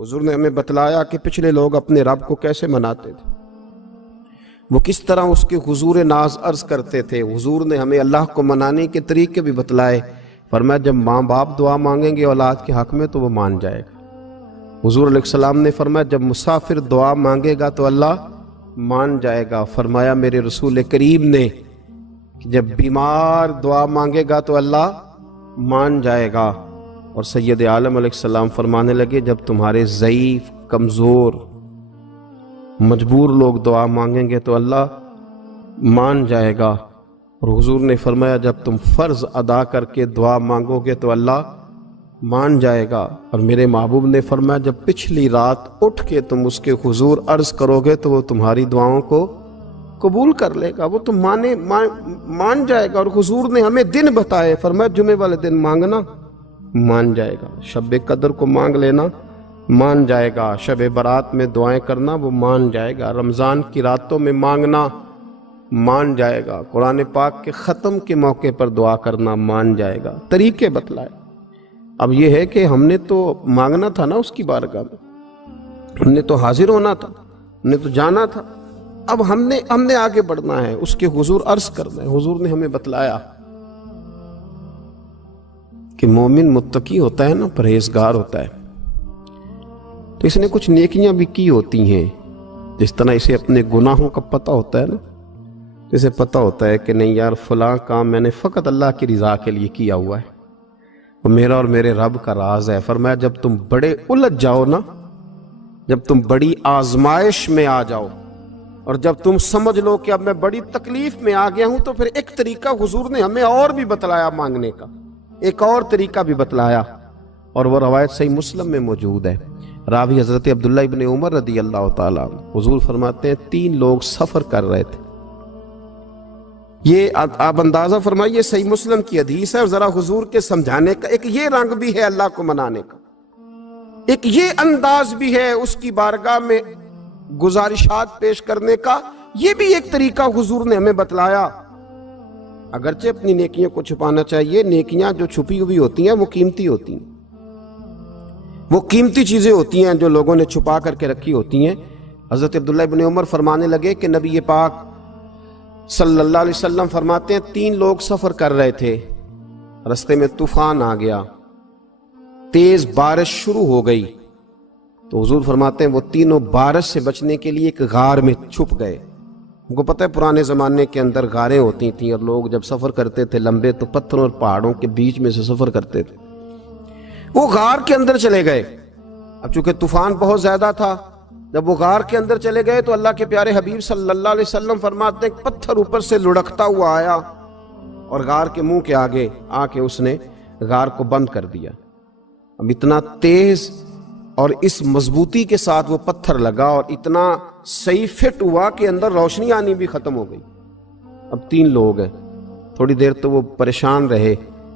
حضور نے ہمیں بتلایا کہ پچھلے لوگ اپنے رب کو کیسے مناتے تھے، وہ کس طرح اس کے حضور ناز عرض کرتے تھے۔ حضور نے ہمیں اللہ کو منانے کے طریقے بھی بتلائے، فرمایا جب ماں باپ دعا مانگیں گے اولاد کے حق میں تو وہ مان جائے گا۔ حضور علیہ السلام نے فرمایا جب مسافر دعا مانگے گا تو اللہ مان جائے گا۔ فرمایا میرے رسول کریم نے کہ جب بیمار دعا مانگے گا تو اللہ مان جائے گا۔ اور سید عالم علیہ السلام فرمانے لگے جب تمہارے ضعیف، کمزور، مجبور لوگ دعا مانگیں گے تو اللہ مان جائے گا۔ اور حضور نے فرمایا جب تم فرض ادا کر کے دعا مانگو گے تو اللہ مان جائے گا۔ اور میرے محبوب نے فرمایا جب پچھلی رات اٹھ کے تم اس کے حضور عرض کرو گے تو وہ تمہاری دعاؤں کو قبول کر لے گا، وہ تم مان جائے گا۔ اور حضور نے ہمیں دن بتائے، فرمایا جمعے والے دن مانگنا مان جائے گا، شب قدر کو مانگ لینا مان جائے گا، شب برات میں دعائیں کرنا وہ مان جائے گا، رمضان کی راتوں میں مانگنا مان جائے گا، قرآن پاک کے ختم کے موقع پر دعا کرنا مان جائے گا۔ طریقے بتلائے۔ اب یہ ہے کہ ہم نے تو مانگنا تھا نا اس کی بارگاہ میں، ہم نے تو حاضر ہونا تھا، ہم نے تو جانا تھا۔ اب ہم نے آگے بڑھنا ہے، اس کے حضور عرض کرنا ہے۔ حضور نے ہمیں بتلایا کہ مومن متقی ہوتا ہے نا، پرہیزگار ہوتا ہے، تو اس نے کچھ نیکیاں بھی کی ہوتی ہیں، جس طرح اسے اپنے گناہوں کا پتہ ہوتا ہے نا، اسے پتہ ہوتا ہے کہ نہیں یار فلاں کام میں نے فقط اللہ کی رضا کے لیے کیا ہوا ہے، وہ میرا اور میرے رب کا راز ہے۔ فرمایا جب تم بڑے الجھ جاؤ نا، جب تم بڑی آزمائش میں آ جاؤ اور جب تم سمجھ لو کہ اب میں بڑی تکلیف میں آ گیا ہوں، تو پھر ایک طریقہ حضور نے ہمیں اور بھی بتلایا مانگنے کا، ایک اور طریقہ بھی بتلایا، اور وہ روایت صحیح مسلم میں موجود ہے۔ راوی حضرت عبداللہ ابن عمر رضی اللہ تعالیٰ عنہ، حضور فرماتے ہیں 3 لوگ سفر کر رہے تھے۔ یہ آپ اندازہ فرمائیے صحیح مسلم کی حدیث ہے، اور ذرا حضور کے سمجھانے کا ایک یہ رنگ بھی ہے اللہ کو منانے کا، ایک یہ انداز بھی ہے اس کی بارگاہ میں گزارشات پیش کرنے کا، یہ بھی ایک طریقہ حضور نے ہمیں بتلایا۔ اگرچہ اپنی نیکیوں کو چھپانا چاہیے، نیکیاں جو چھپی ہوئی ہوتی ہیں وہ قیمتی ہوتی ہیں، وہ قیمتی چیزیں ہوتی ہیں جو لوگوں نے چھپا کر کے رکھی ہوتی ہیں۔ حضرت عبداللہ ابن عمر فرمانے لگے کہ نبی پاک صلی اللہ علیہ وسلم فرماتے ہیں 3 لوگ سفر کر رہے تھے، رستے میں طوفان آ گیا، تیز بارش شروع ہو گئی، تو حضور فرماتے ہیں وہ تینوں بارش سے بچنے کے لیے ایک غار میں چھپ گئے۔ ان کو پتہ ہے پرانے زمانے کے اندر غاریں ہوتی تھیں، اور لوگ جب سفر کرتے تھے لمبے تو پتھروں اور پہاڑوں کے بیچ میں سے سفر کرتے تھے۔ وہ غار کے اندر چلے گئے۔ اب چونکہ طوفان بہت زیادہ تھا، جب وہ غار کے اندر چلے گئے تو اللہ کے پیارے حبیب صلی اللہ علیہ وسلم فرماتے ہیں پتھر اوپر سے لڑکتا ہوا آیا اور غار کے منہ کے آگے آ کے اس نے غار کو بند کر دیا۔ اب اتنا تیز اور اس مضبوطی کے ساتھ وہ پتھر لگا اور اتنا صحیح فٹ ہوا کہ اندر روشنی آنی بھی ختم ہو گئی۔ اب 3 لوگ ہیں، تھوڑی دیر تو وہ پریشان رہے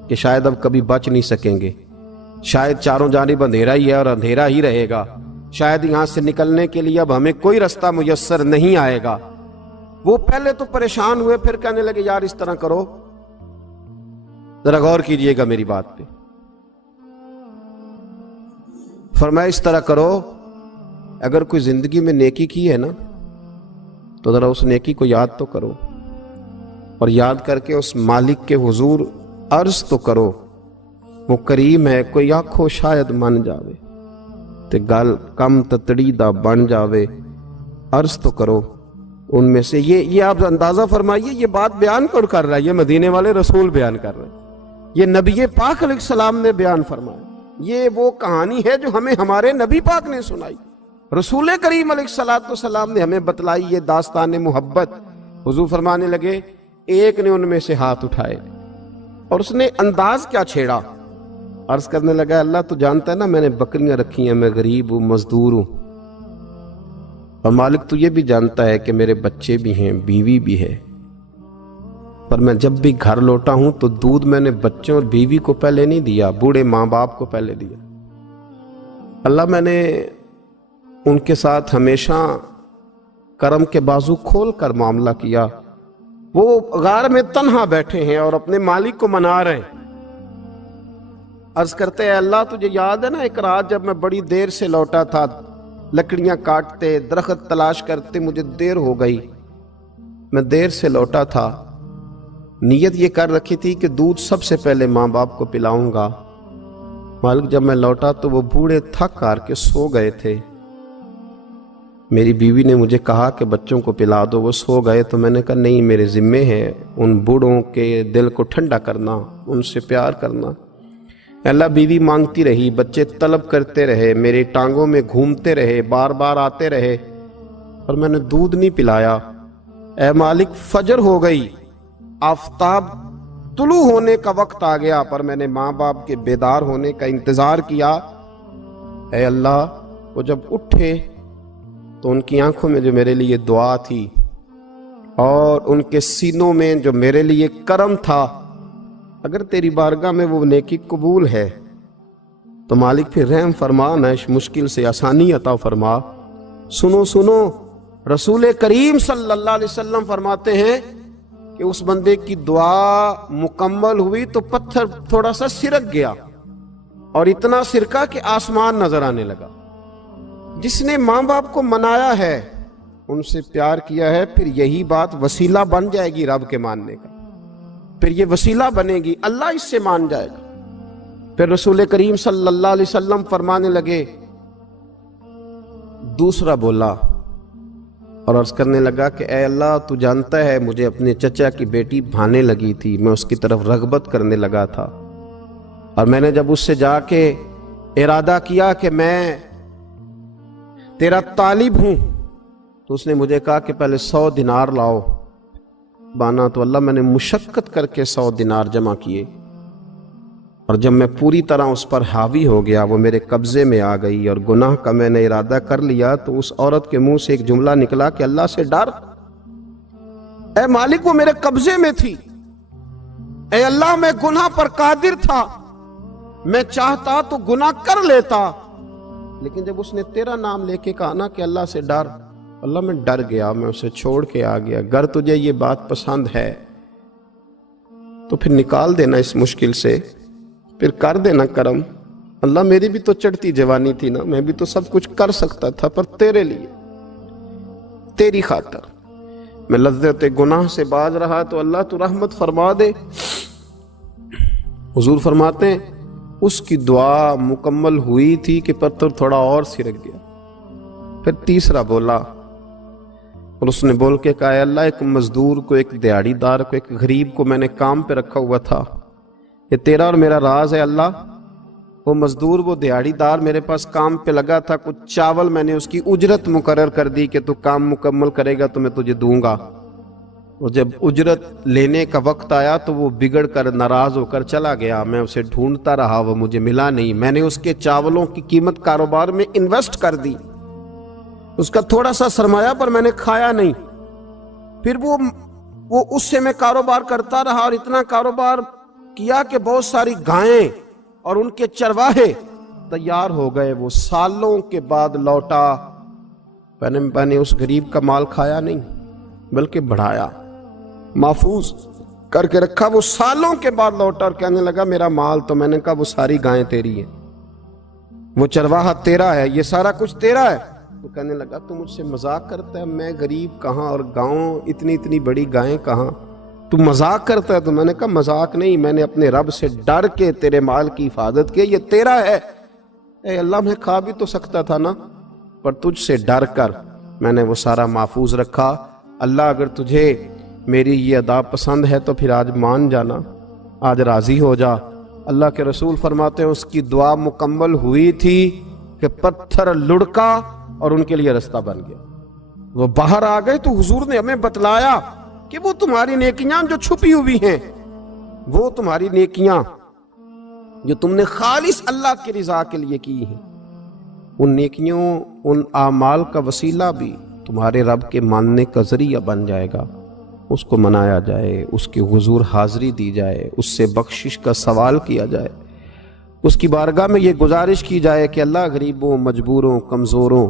کہ شاید اب کبھی بچ نہیں سکیں گے، شاید چاروں جانب اندھیرا ہی ہے اور اندھیرا ہی رہے گا، شاید یہاں سے نکلنے کے لیے اب ہمیں کوئی رستہ میسر نہیں آئے گا۔ وہ پہلے تو پریشان ہوئے، پھر کہنے لگے یار اس طرح کرو، ذرا غور کیجئے گا میری بات پہ۔ فرمایا اس طرح کرو، اگر کوئی زندگی میں نیکی کی ہے نا تو ذرا اس نیکی کو یاد تو کرو، اور یاد کر کے اس مالک کے حضور عرض تو کرو، وہ کریم ہے، کوئی آنکھو شاید من جاوے تے گل کم تتڑی دا بن جاوے، عرض تو کرو ان میں سے۔ یہ آپ اندازہ فرمائیے، یہ بات بیان کون کر رہا ہے؟ یہ مدینے والے رسول بیان کر رہے ہیں، یہ نبی پاک علیہ السلام نے بیان فرمایا، یہ وہ کہانی ہے جو ہمیں ہمارے نبی پاک نے سنائی، رسول کریم علیہ السلام نے ہمیں بتلائی، یہ داستان محبت۔ حضور فرمانے لگے ایک نے ان میں سے ہاتھ اٹھائے اور اس نے انداز کیا چھیڑا، عرض کرنے لگا اللہ تو جانتا ہے نا میں نے بکریاں رکھی ہیں، میں غریب ہوں، مزدور ہوں، اور مالک تو یہ بھی جانتا ہے کہ میرے بچے بھی ہیں، بیوی بھی ہے، پر میں جب بھی گھر لوٹا ہوں تو دودھ میں نے بچوں اور بیوی کو پہلے نہیں دیا، بوڑھے ماں باپ کو پہلے دیا۔ اللہ میں نے ان کے ساتھ ہمیشہ کرم کے بازو کھول کر معاملہ کیا، وہ غار میں تنہا بیٹھے ہیں اور اپنے مالک کو منا رہے ہیں، عرض کرتے ہیں اللہ تجھے یاد ہے نا ایک رات جب میں بڑی دیر سے لوٹا تھا، لکڑیاں کاٹتے درخت تلاش کرتے مجھے دیر ہو گئی، میں دیر سے لوٹا تھا، نیت یہ کر رکھی تھی کہ دودھ سب سے پہلے ماں باپ کو پلاؤں گا۔ مالک جب میں لوٹا تو وہ بوڑھے تھک ہار کے سو گئے تھے۔ میری بیوی نے مجھے کہا کہ بچوں کو پلا دو، وہ سو گئے، تو میں نے کہا نہیں، میرے ذمے ہے ان بوڑھوں کے دل کو ٹھنڈا کرنا، ان سے پیار کرنا۔ اللہ بیوی مانگتی رہی، بچے طلب کرتے رہے، میری ٹانگوں میں گھومتے رہے، بار بار آتے رہے، اور میں نے دودھ نہیں پلایا۔ اے مالک فجر ہو گئی، آفتاب طلوع ہونے کا وقت آ گیا، پر میں نے ماں باپ کے بیدار ہونے کا انتظار کیا۔ اے اللہ وہ جب اٹھے تو ان کی آنکھوں میں جو میرے لیے دعا تھی اور ان کے سینوں میں جو میرے لیے کرم تھا، اگر تیری بارگاہ میں وہ نیکی قبول ہے تو مالک پھر رحم فرما، نہ اس مشکل سے آسانی عطا فرما۔ سنو سنو، رسول کریم صلی اللہ علیہ وسلم فرماتے ہیں کہ اس بندے کی دعا مکمل ہوئی تو پتھر تھوڑا سا سرک گیا، اور اتنا سرکا کہ آسمان نظر آنے لگا۔ جس نے ماں باپ کو منایا ہے، ان سے پیار کیا ہے، پھر یہی بات وسیلہ بن جائے گی رب کے ماننے کا، پھر یہ وسیلہ بنے گی، اللہ اس سے مان جائے گا۔ پھر رسول کریم صلی اللہ علیہ وسلم فرمانے لگے، دوسرا بولا اور عرض کرنے لگا کہ اے اللہ تو جانتا ہے مجھے اپنے چچا کی بیٹی بھانے لگی تھی، میں اس کی طرف رغبت کرنے لگا تھا، اور میں نے جب اس سے جا کے ارادہ کیا کہ میں تیرا طالب ہوں، تو اس نے مجھے کہا کہ پہلے 100 دینار لاؤ بانا، تو اللہ میں نے مشقت کر کے 100 دینار جمع کیے، اور جب میں پوری طرح اس پر حاوی ہو گیا، وہ میرے قبضے میں آ گئی اور گناہ کا میں نے ارادہ کر لیا، تو اس عورت کے منہ سے ایک جملہ نکلا کہ اللہ سے ڈر، اے مالک وہ میرے قبضے میں تھی، اے اللہ میں گناہ پر قادر تھا، میں چاہتا تو گناہ کر لیتا، لیکن جب اس نے تیرا نام لے کے کہا نا کہ اللہ سے ڈر، اللہ میں ڈر گیا، میں اسے چھوڑ کے آ گیا۔ اگر تجھے یہ بات پسند ہے تو پھر نکال دینا اس مشکل سے، پھر کر دینا کرم۔ اللہ میری بھی تو چڑھتی جوانی تھی نا، میں بھی تو سب کچھ کر سکتا تھا، پر تیرے لیے، تیری خاطر میں لذت گناہ سے باز رہا، تو اللہ تو رحمت فرما دے۔ حضور فرماتے ہیں اس کی دعا مکمل ہوئی تھی کہ پتھر تھوڑا اور سرک گیا۔ پھر تیسرا بولا اور اس نے بول کے کہا، اے اللہ ایک مزدور کو، ایک دیہڑی دار کو، ایک غریب کو میں نے کام پہ رکھا ہوا تھا، یہ تیرا اور میرا راز ہے اللہ۔ وہ مزدور، وہ دیہڑی دار میرے پاس کام پہ لگا تھا، کچھ چاول میں نے اس کی اجرت مقرر کر دی کہ تو کام مکمل کرے گا تو میں تجھے دوں گا، اور جب اجرت لینے کا وقت آیا تو وہ بگڑ کر ناراض ہو کر چلا گیا، میں اسے ڈھونڈتا رہا، وہ مجھے ملا نہیں، میں نے اس کے چاولوں کی قیمت کاروبار میں انویسٹ کر دی، اس کا تھوڑا سا سرمایہ پر میں نے کھایا نہیں، پھر وہ اس سے میں کاروبار کرتا رہا، اور اتنا کاروبار کیا کہ بہت ساری گائیں اور ان کے چرواہے تیار ہو گئے، وہ سالوں کے بعد لوٹا، میں نے اس غریب کا مال کھایا نہیں بلکہ بڑھایا، محفوظ کر کے رکھا۔ وہ سالوں کے بعد لوٹا اور کہنے لگا میرا مال، تو میں نے کہا وہ ساری گائیں تیری ہیں، وہ چرواہا تیرا ہے، یہ سارا کچھ تیرا ہے۔ تو کہنے لگا تو مجھ سے مذاق کرتا ہے، میں غریب کہاں اور گاؤں اتنی بڑی گائیں کہاں، تو مذاق کرتا ہے؟ تو میں نے کہا مذاق نہیں، میں نے اپنے رب سے ڈر کے تیرے مال کی حفاظت کی، یہ تیرا ہے۔ اے اللہ میں کھا بھی تو سکتا تھا نا، پر تجھ سے ڈر کر میں نے وہ سارا محفوظ رکھا۔ اللہ اگر تجھے میری یہ ادا پسند ہے تو پھر آج مان جانا، آج راضی ہو جا۔ اللہ کے رسول فرماتے ہیں اس کی دعا مکمل ہوئی تھی کہ پتھر لڑکا اور ان کے لیے رستہ بن گیا، وہ باہر آ گئے۔ تو حضور نے ہمیں بتلایا کہ وہ تمہاری نیکیاں جو چھپی ہوئی ہیں، وہ تمہاری نیکیاں جو تم نے خالص اللہ کی رضا کے لیے کی ہیں، ان نیکیوں، ان اعمال کا وسیلہ بھی تمہارے رب کے ماننے کا ذریعہ بن جائے گا، اس کو منایا جائے، اس کے حضور حاضری دی جائے، اس سے بخشش کا سوال کیا جائے، اس کی بارگاہ میں یہ گزارش کی جائے کہ اللہ غریبوں، مجبوروں، کمزوروں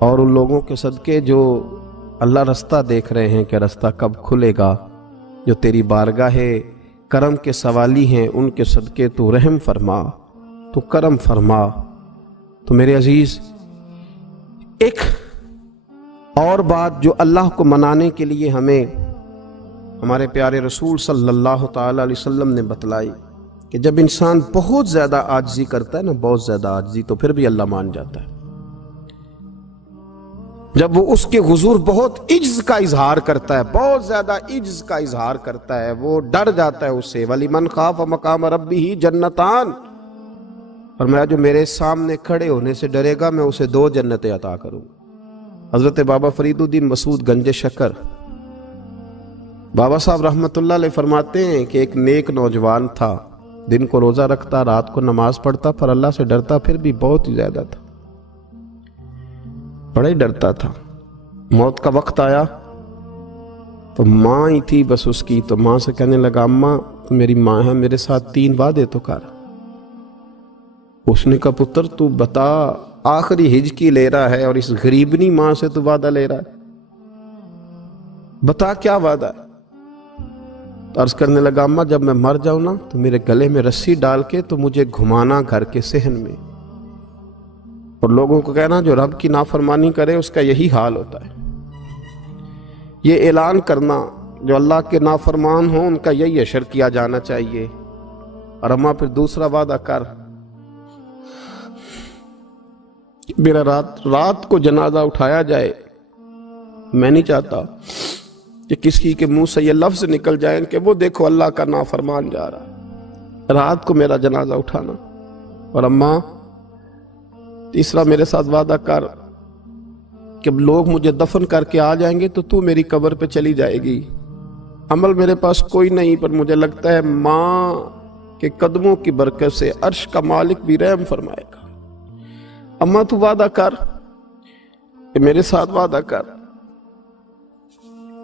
اور ان لوگوں کے صدقے جو اللہ رستہ دیکھ رہے ہیں کہ رستہ کب کھلے گا، جو تیری بارگاہ کرم کے سوالی ہیں ان کے صدقے تو رحم فرما، تو کرم فرما۔ تو میرے عزیز، ایک اور بات جو اللہ کو منانے کے لیے ہمیں ہمارے پیارے رسول صلی اللہ تعالی علیہ وسلم نے بتلائی کہ جب انسان بہت زیادہ عاجزی کرتا ہے نا، بہت زیادہ عاجزی، تو پھر بھی اللہ مان جاتا ہے۔ جب وہ اس کے حضور بہت عجز کا اظہار کرتا ہے، بہت زیادہ عجز کا اظہار کرتا ہے، وہ ڈر جاتا ہے اس سے۔ وَلِمَنْ خَافَ مَقَامَ رَبِّهِ جَنَّتَانِ، فرمایا جو میرے سامنے کھڑے ہونے سے ڈرے گا میں اسے 2 جنتیں عطا کروں۔ حضرت بابا فرید الدین مسعود گنج شکر بابا صاحب رحمۃ اللہ علیہ فرماتے ہیں کہ ایک نیک نوجوان تھا، دن کو روزہ رکھتا، رات کو نماز پڑھتا، پر اللہ سے ڈرتا پھر بھی بہت ہی زیادہ تھا، بڑا ہی ڈرتا تھا۔ موت کا وقت آیا تو ماں ہی تھی بس اس کی، تو ماں سے کہنے لگا اماں تو میری ماں ہے، میرے ساتھ 3 وعدے تو کر۔ اس نے کہا پتر تو بتا، آخری ہج کی لے رہا ہے اور اس غریبنی ماں سے تو وعدہ لے رہا ہے، بتا کیا وعدہ ہے؟ عرض کرنے لگا اماں جب میں مر جاؤں نا تو میرے گلے میں رسی ڈال کے تو مجھے گھمانا گھر کے صحن میں، اور لوگوں کو کہنا جو رب کی نافرمانی کرے اس کا یہی حال ہوتا ہے۔ یہ اعلان کرنا جو اللہ کے نافرمان ہوں ان کا یہی اشر کیا جانا چاہیے۔ اور اماں پھر دوسرا وعدہ کر، میرا رات کو جنازہ اٹھایا جائے، میں نہیں چاہتا کہ کسی کے منہ سے یہ لفظ نکل جائیں کہ وہ دیکھو اللہ کا نافرمان جا رہا ہے، رات کو میرا جنازہ اٹھانا۔ اور اماں تیسرا میرے ساتھ وعدہ کر کہ لوگ مجھے دفن کر کے آ جائیں گے تو میری قبر پہ چلی جائے گی، عمل میرے پاس کوئی نہیں، پر مجھے لگتا ہے ماں کے قدموں کی برکت سے عرش کا مالک بھی رحم فرمائے گا۔ اماں تو وعدہ کر کہ میرے ساتھ وعدہ کر۔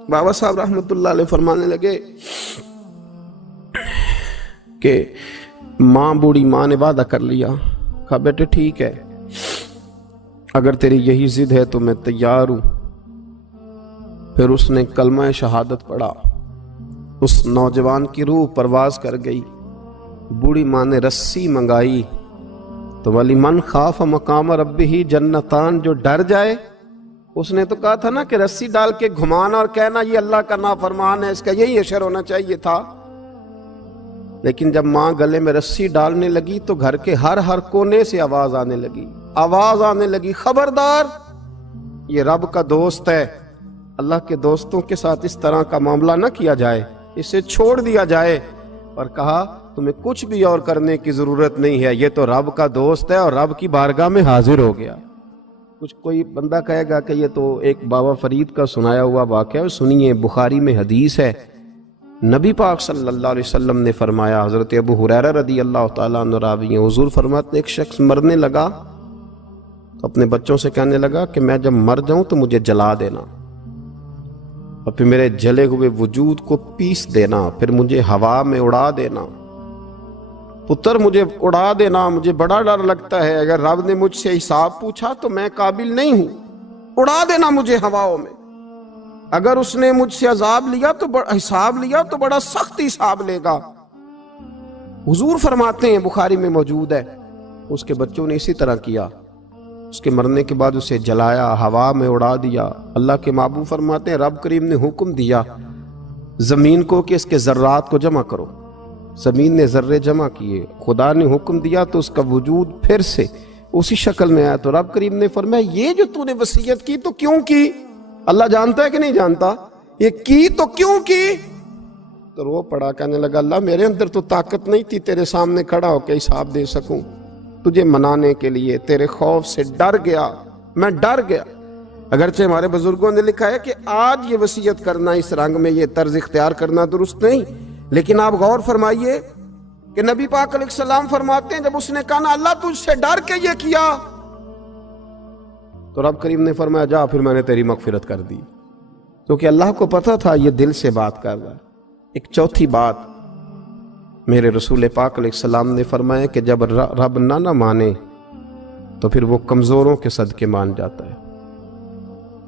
بابا صاحب رحمۃ اللہ علیہ فرمانے لگے کہ ماں، بوڑھی ماں نے وعدہ کر لیا، کہا بیٹے ٹھیک ہے، اگر تیری یہی ضد ہے تو میں تیار ہوں۔ پھر اس نے کلمہ شہادت پڑھا، اس نوجوان کی روح پرواز کر گئی۔ بوڑھی ماں نے رسی منگائی تو وَلِمَنْ خَافَ مَقَامَ رَبِّهِ جَنَّتَانِ، جو ڈر جائے، اس نے تو کہا تھا نا کہ رسی ڈال کے گھمانا اور کہنا یہ اللہ کا نافرمان ہے، اس کا یہی اشر ہونا چاہیے تھا۔ لیکن جب ماں گلے میں رسی ڈالنے لگی تو گھر کے ہر کونے سے آواز آنے لگی، خبردار یہ رب کا دوست ہے، اللہ کے دوستوں کے ساتھ اس طرح کا معاملہ نہ کیا جائے، اسے چھوڑ دیا جائے۔ اور کہا تمہیں کچھ بھی اور کرنے کی ضرورت نہیں ہے، یہ تو رب کا دوست ہے اور رب کی بارگاہ میں حاضر ہو گیا۔ کچھ کوئی بندہ کہے گا کہ یہ تو ایک بابا فرید کا سنایا ہوا واقعہ ہے، سنیے، بخاری میں حدیث ہے، نبی پاک صلی اللہ علیہ وسلم نے فرمایا، حضرت ابو ہریرہ رضی اللہ تعالیٰ عنہ راوی ہیں، حضور فرماتے ایک شخص مرنے لگا تو اپنے بچوں سے کہنے لگا کہ میں جب مر جاؤں تو مجھے جلا دینا، اور پھر میرے جلے ہوئے وجود کو پیس دینا، پھر مجھے ہوا میں اڑا دینا۔ پتر مجھے اڑا دینا، مجھے بڑا ڈر لگتا ہے، اگر رب نے مجھ سے حساب پوچھا تو میں قابل نہیں ہوں، اڑا دینا مجھے ہواؤں میں۔ اگر اس نے مجھ سے عذاب لیا تو حساب لیا تو بڑا سخت حساب لے گا۔ حضور فرماتے ہیں، بخاری میں موجود ہے، اس کے بچوں نے اسی طرح کیا، اس کے مرنے کے بعد اسے جلایا، ہوا میں اڑا دیا۔ اللہ کے محبوب فرماتے ہیں رب کریم نے حکم دیا زمین کو کہ اس کے ذرات کو جمع کرو، زمین نے ذرے جمع کیے، خدا نے حکم دیا تو اس کا وجود پھر سے اسی شکل میں آیا۔ تو رب کریم نے فرمایا یہ جو تو نے وصیت کی تو کیوں کی؟ اللہ جانتا ہے کہ نہیں جانتا؟ یہ کی تو کیوں کی؟ تو رو پڑا، کہنے لگا اللہ میرے اندر تو طاقت نہیں تھی تیرے سامنے کھڑا ہو کے حساب دے سکوں، تجھے منانے کے لیے تیرے خوف سے ڈر گیا، میں ڈر گیا۔ اگرچہ ہمارے بزرگوں نے لکھا ہے کہ آج یہ وصیت کرنا، اس رنگ میں یہ طرز اختیار کرنا درست نہیں، لیکن آپ غور فرمائیے کہ نبی پاک علیہ السلام فرماتے ہیں جب اس نے کہا نا اللہ تجھ سے ڈر کے یہ کیا، تو رب کریم نے فرمایا جا پھر میں نے تیری مغفرت کر دی، کیونکہ اللہ کو پتا تھا یہ دل سے بات کر رہا ہے۔ ایک چوتھی بات میرے رسول پاک علیہ السلام نے فرمایا کہ جب رب نہ مانے تو پھر وہ کمزوروں کے صدقے مان جاتا ہے۔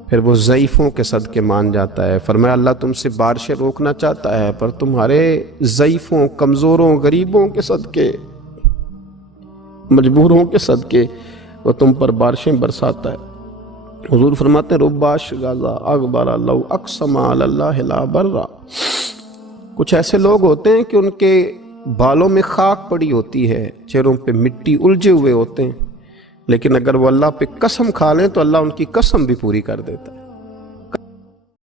پھر وہ ضعیفوں کے صدقے مان جاتا ہے۔ فرمایا اللہ تم سے بارشیں روکنا چاہتا ہے، پر تمہارے ضعیفوں، کمزوروں، غریبوں کے صدقے، مجبوروں کے صدقے وہ تم پر بارشیں برساتا ہے۔ حضور فرماتے ہیں رباش غازہ اغبر لو اقسم علی اللہ لا برا۔ کچھ ایسے لوگ ہوتے ہیں کہ ان کے بالوں میں خاک پڑی ہوتی ہے، چہروں پہ مٹی الجھے ہوئے ہوتے ہیں، لیکن اگر وہ اللہ پہ قسم کھا لیں تو اللہ ان کی قسم بھی پوری کر دیتا ہے۔